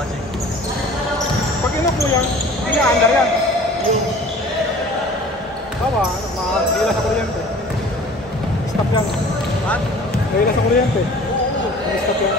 Pag inok mo yan, hindi na under yan. Bawa, mahila sa kuryente. Stop yan. What? Mahila sa kuryente. Stop yan.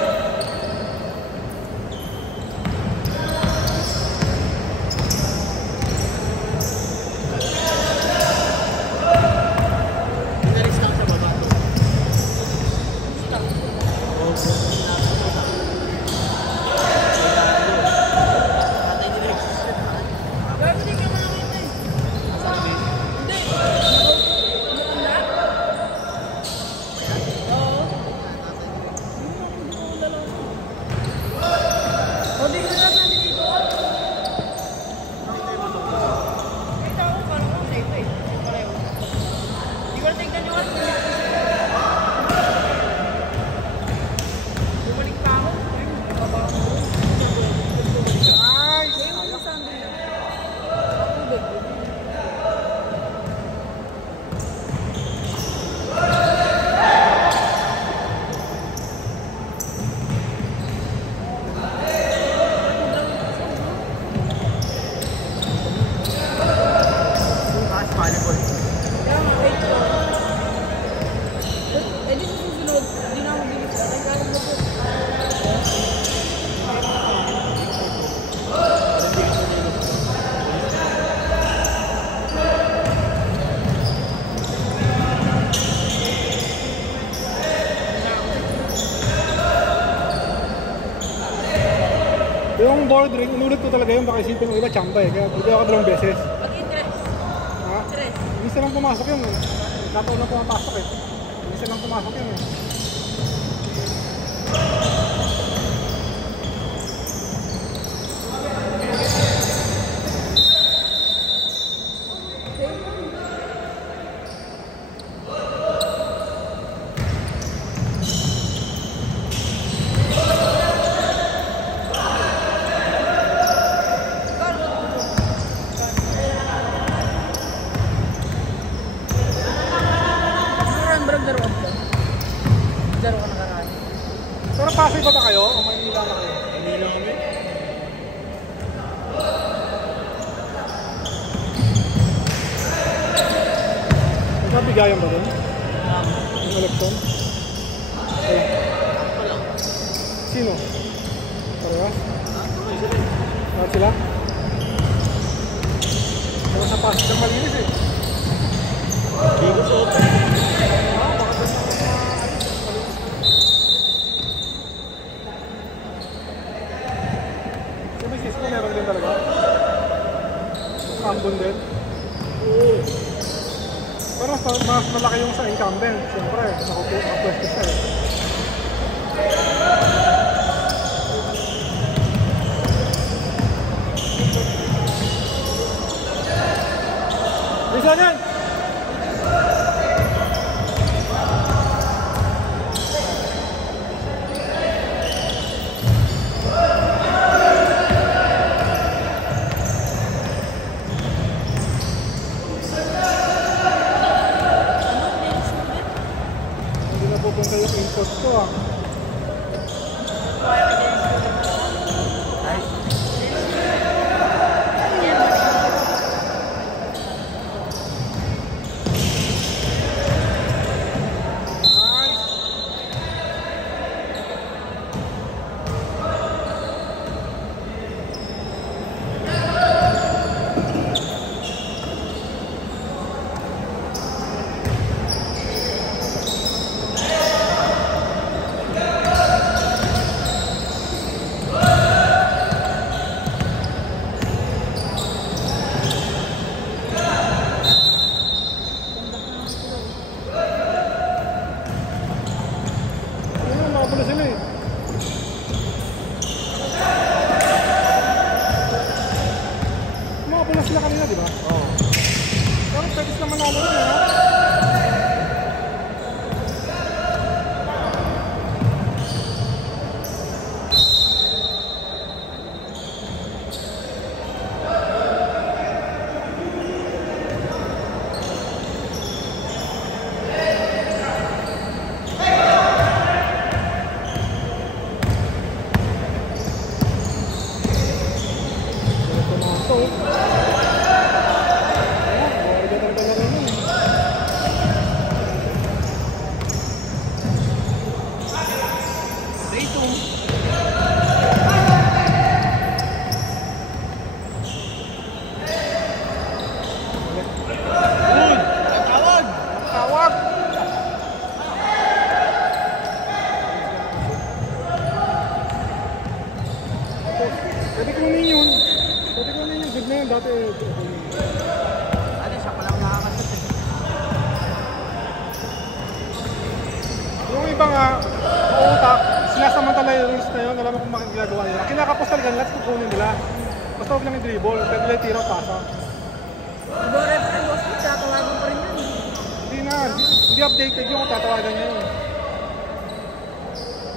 Yung board ring, inulit ko talaga yun, baka isipin mo iba chamba eh, kaya hindi ako dalawang beses. Mag-interest. Ha? Interest. Minsan lang pumasok yun eh. Dapat lang pumapasok eh. Minsan lang pumasok yun eh. Pero Pasay ba kayo o Manila na kayo? Manila kami. Nabigayan ba doon? Yung election? Wala. Sino? Parehas? Lahat sila? Pero sa Pasay ng malinis eh. Hindi ko suot. Meron din talaga. Ambon din. Pero mas malaki yung sa incumbent. Siyempre, nakapwesto siya eh. Bisa yan! Pupunta yung import ko ah. Ito. Ayan, talaga laro yun. Tatum. Good! Tawag! Tawag! Pwede kunin yun. Pwede kunin yun. Good na yun. Dati. Ano, siya palang nakakasot eh. Yung iba nga, utak, sinasamantala yung rules na yun. Alam mo kung bakit ginagawa nila. Kinakapos talaga nila at kukunin nila. Basta huwag lang i-dribble. Pwede nila tira pasa. Iba referee, boss ko, tatawagan pa rin yun. Hindi na. Hindi updated yung tatawagan niya yun.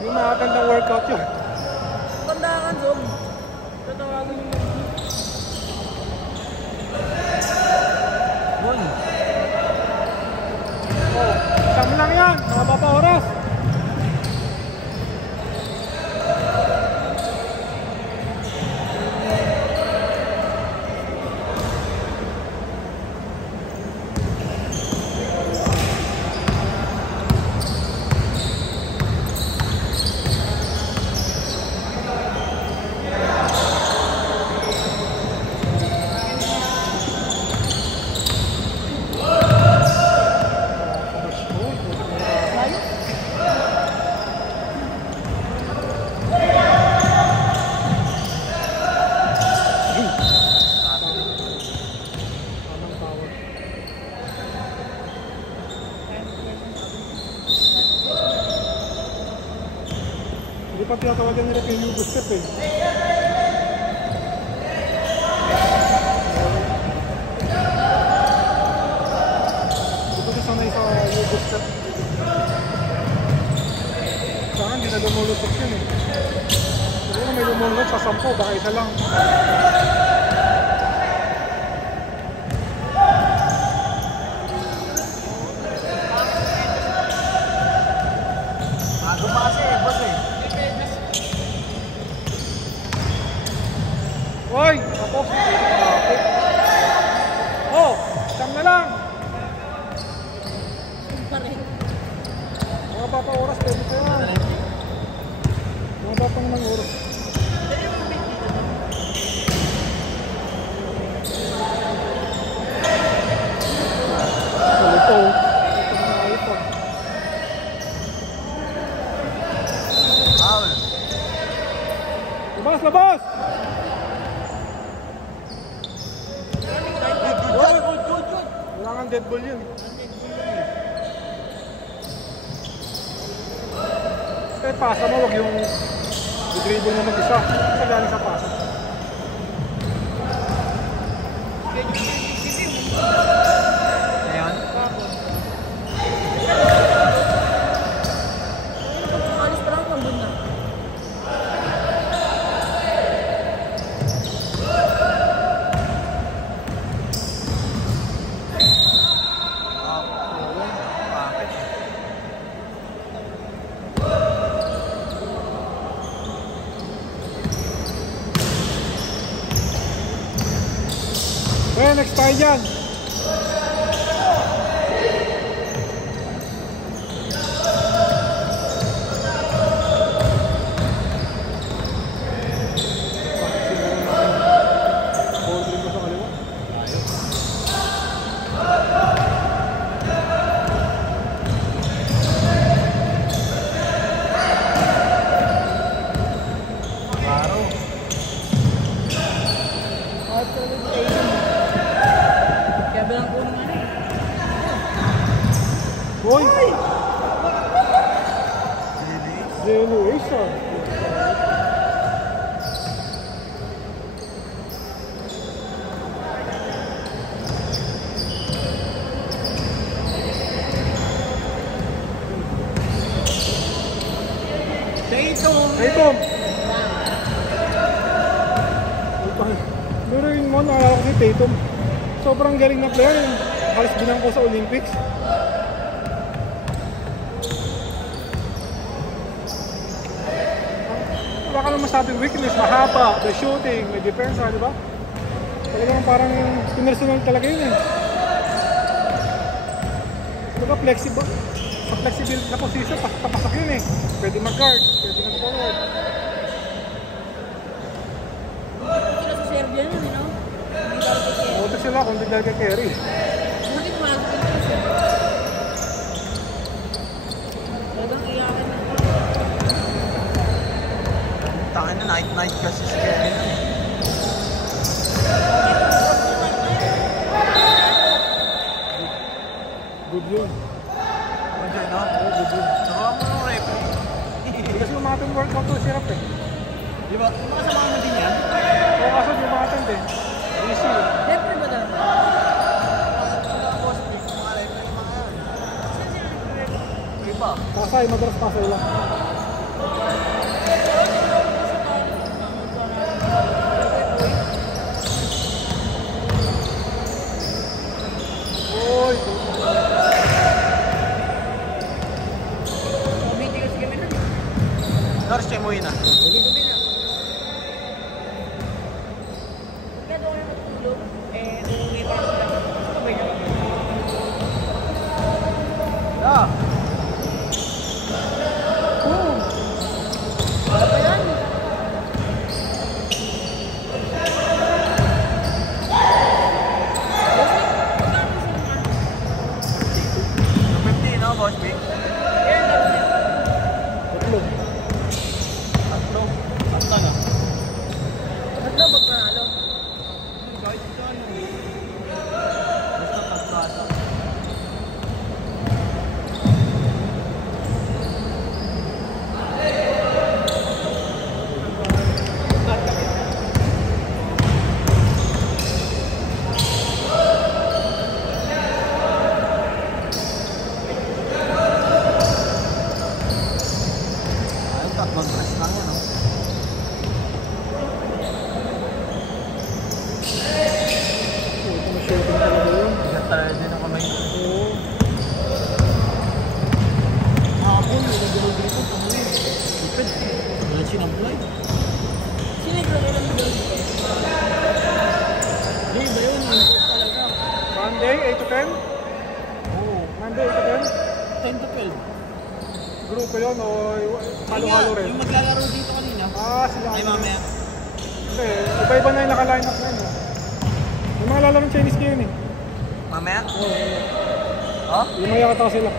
Yung makakandang workout yun. Tandakan, Zom. Tatawagan yung Yun. Oh, isang lang yan. Mga pa oras. Hindi pa tinatawagan nila kay Hugo Step eh. Hindi ko sanay sa Hugo Step. Sa akin, hindi na lumulusok yun eh. Siguro may lumulusok sa 10, baka isa lang. Bago pa kasi eh, boss eh. Hoy! Tapos! Oh! Isang na lang! pa rin. Mga bata oras, pwede ka yan. Mga batang ng oras. Ito. Ito. Foul. Labas! Labas! Wala kang dead ball yun. Kaya pasa mo, wag yung i-dribble mo mag-isa. Kasi galing sa pasa. Ngayon? Alis pa lang pambun na. Bakit? Well, next tayo dyan. Klaro. Out to the station. Kaya bilang ko ng ano. Boy! Revolution. Tatum. Tatum! During mo, naalala ko si Tatum. Sobrang galing na player yun. Halos bilang ko sa Olympics. Wala ka naman masabing weakness, mahaba, may shooting, may defense, di ba? Talagang parang personal talaga yun eh. Diba flexible? Sa flexible na position, pasok yun eh. Pwede mag-guard, pwede mag-forward. Sila sa Serbia nun, you know? Hindi daw kay Kerry. Buti sila kung hindi dahil kay Kerry. Bakit wala sa Pilipinas? Talagang iyakan na. Tangin na night kasi si Kevin. Good yun. Hindi no? Oo, good yun. Saka mo nung rep. Kasi umatang workout to, sirap eh. Di ba? Yung mga samahan mo din yan? Oo, kaso di umatang din. Easy eh. Siyempre ba talaga? Mga boss, di ko mga rep na yung mga yan. Iba. Pasay, madalas pasay lang. Oy, Mabiti kasi kami nun. Nars, check mo yun ah. Gabi na. Kaya doon na matulog, umuwi pa sila. Sabay na. Ah! Ano pa yan? Yung 50 no, boss Big? tatlog. Tatlo. Tatlo na. Tatlo ba panalo? Kahit ito ano. Basta tatlo ata. Ay, tatlong press lang yan, no? Ito na shooting talaga yun. Bigat talaga din ang kamay. Oo. Hapon, nagagawin ko, pumuli. Ipid. Wala sinamplay. Sino naglagay ng doon? Hindi, ba yun? Import talaga. Monday, 8 to 10? Oo. Monday, 8 to 10 to 12. 10? Grupo yun o halo-halo rin? Yung maglalaro dito kanina. Ah, sila. Ay, mamaya. Kasi, iba-iba na yung naka-line up na yun. Yung mga lalaro ng Chinese ngayon eh. Mamaya? Oo. Oh? Yung mga yakataw sila.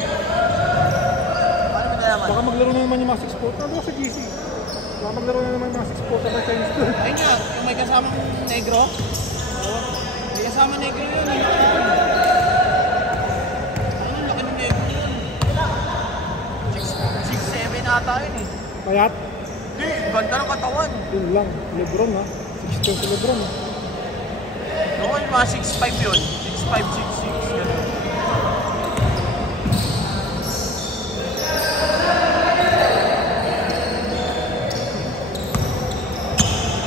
Paano mo nalaman? Baka maglaro na naman yung mga 6 foot. Nandun sa GC. Baka maglaro na naman yung mga 6 foot na Chinese doon. Ayun nga, yung may kasamang negro. May kasama negro yun. Ano, laki ng negro yun. 6'7" ata yun eh. Payat. Hindi, ganda ng katawan. Yun lang. Lebron ha. 6'2 si Lebron. Noon, mga 6'5" yun. 6'5", 6'6", gano'n.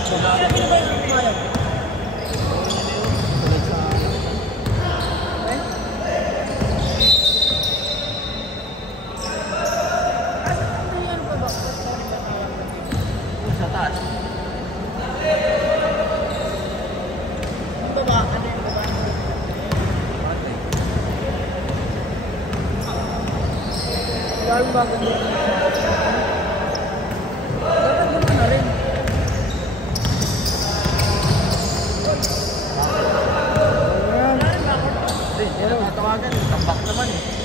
Sino ba yung pumayag? Ano pa ba? Sorry ba tawag? Sa taas. Yung baba, ano yung baba? Lalong bago din. Dapat mo na rin. Ayan. Lalong bago. Hindi, yan ang tatawagan. Tambak naman eh.